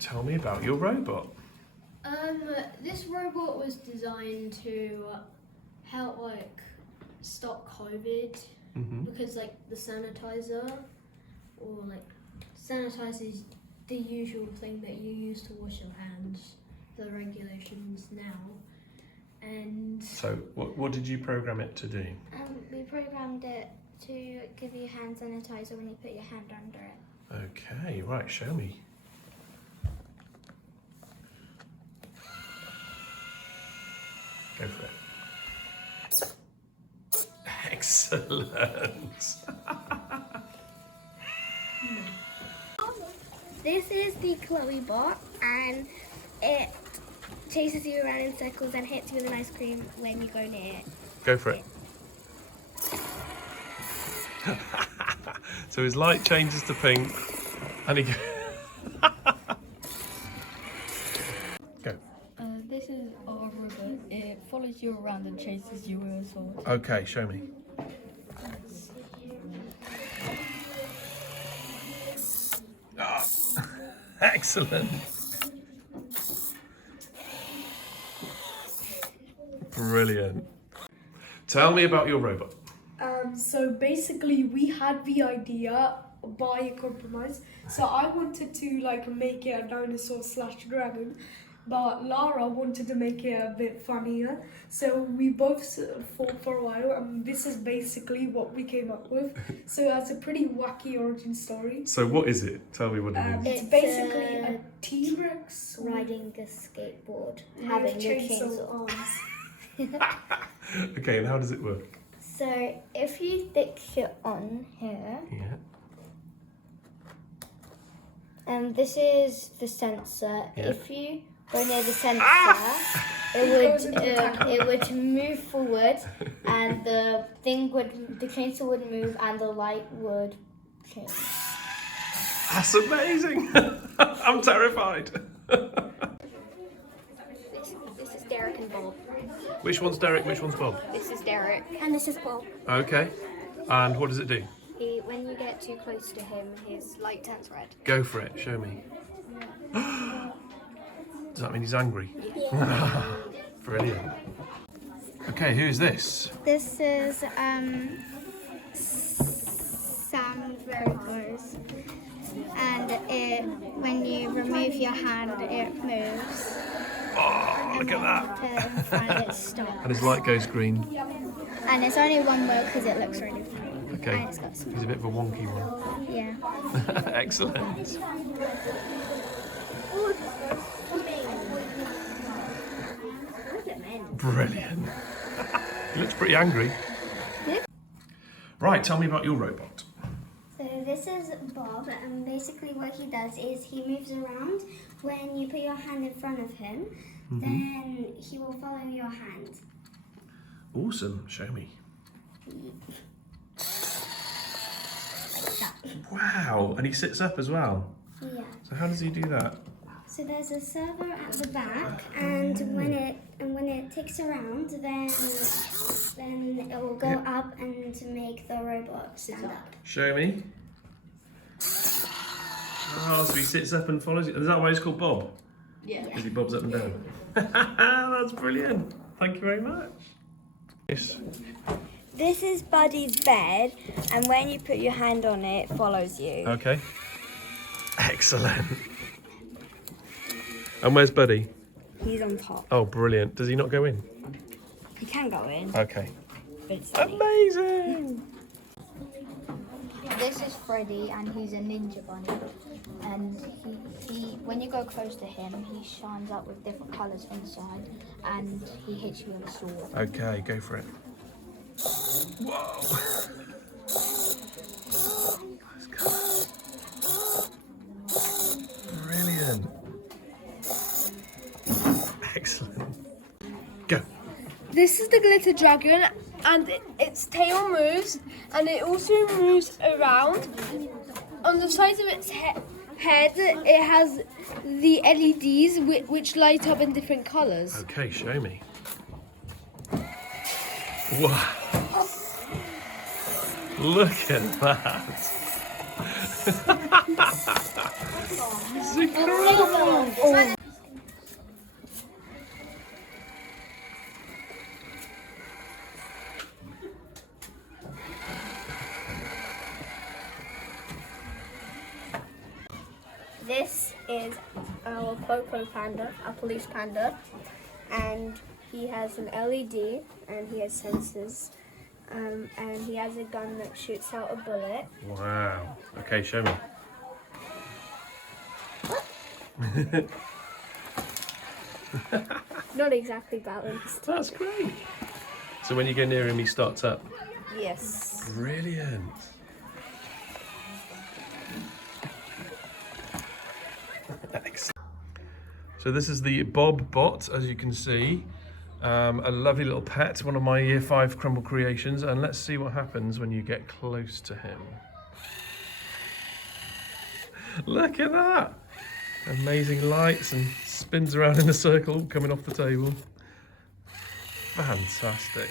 Tell me about your robot. This robot was designed to help stop COVID because the sanitizer is the usual thing that you use to wash your hands, the regulations now. And so what did you program it to do? We programmed it to give you hand sanitizer when you put your hand under it. Okay, right, show me. Go for it. Excellent. This is the Chloe bot, and it chases you around in circles and hits you with an ice cream when you go near it. Go for it. So his light changes to pink, and he go. This is our robot. It follows you around and chases you as well. Okay, show me. Ah, excellent. Brilliant. Tell me about your robot. So basically we had the idea by a compromise. So I wanted to make it a dinosaur / dragon, but Lara wanted to make it a bit funnier. So we both fought for a while, and this is basically what we came up with. So it has a pretty wacky origin story. So what is it? Tell me what it is. It's basically a T-Rex Riding a skateboard, with having the chainsaw chainsaw. arms. Okay. Okay, and how does it work? So if you fix it on here, Yeah. and this is the sensor. Yeah. If you go near the sensor, It it would move forward, and the chainsaw would move, and the light would change. That's amazing. I'm terrified. This is Derek and Bob. Which one's Derek? Which one's Bob? This is Derek. And this is Bob. Okay. And what does it do? When you get too close to him, his light turns red. Go for it. Show me. Does that mean he's angry? Yeah. Brilliant. Okay, who's this? This is Servos, and when you remove your hand, it moves. Oh, look at that. To find it stops. And his light goes green. And it's only one word because it looks really funny. Okay. And it's got some, He's a bit of a wonky one. yeah. Excellent. Brilliant. He looks pretty angry. Yeah. Right, tell me about your robot. So this is Bob, and basically what he does is he moves around. When you put your hand in front of him, then he will follow your hand. Awesome. Show me. Like that. Wow. And he sits up as well. Yeah. So how does he do that? So there's a servo at the back, and when it ticks around, then it will go up and to make the robot stand up. Show me. Oh, so he sits up and follows you. Is that why he's called Bob? Yeah. Because he bobs up and down. That's brilliant. Thank you very much. Yes. This is Buddy's bed, and when you put your hand on it, it follows you. Okay. Excellent. And where's Buddy? He's on top. Oh, brilliant. Does he not go in? He can go in, Okay. but it's funny. Amazing. This is Freddy, and he's a ninja bunny. And he when you go close to him, he shines up with different colours inside, and he hits you with a sword. Okay, go for it. Whoa. Let's go. Brilliant. Excellent. Go. This is the glitter dragon, and its tail moves, and it also moves around. On the sides of its head, it has the LEDs which light up in different colours. Okay, show me. Wow. Look at that. It's incredible. Oh. This is our Popo Panda, our police panda, and he has an LED and he has sensors, and he has a gun that shoots out a bullet. Wow. Okay, show me. Not exactly balanced. That's great. So when you go near him, he starts up. Yes. Brilliant. Excellent. So this is the Bob bot, as you can see. A lovely little pet, one of my Year 5 Crumble creations, and let's see what happens when you get close to him. Look at that! Amazing lights and spins around in a circle coming off the table. Fantastic.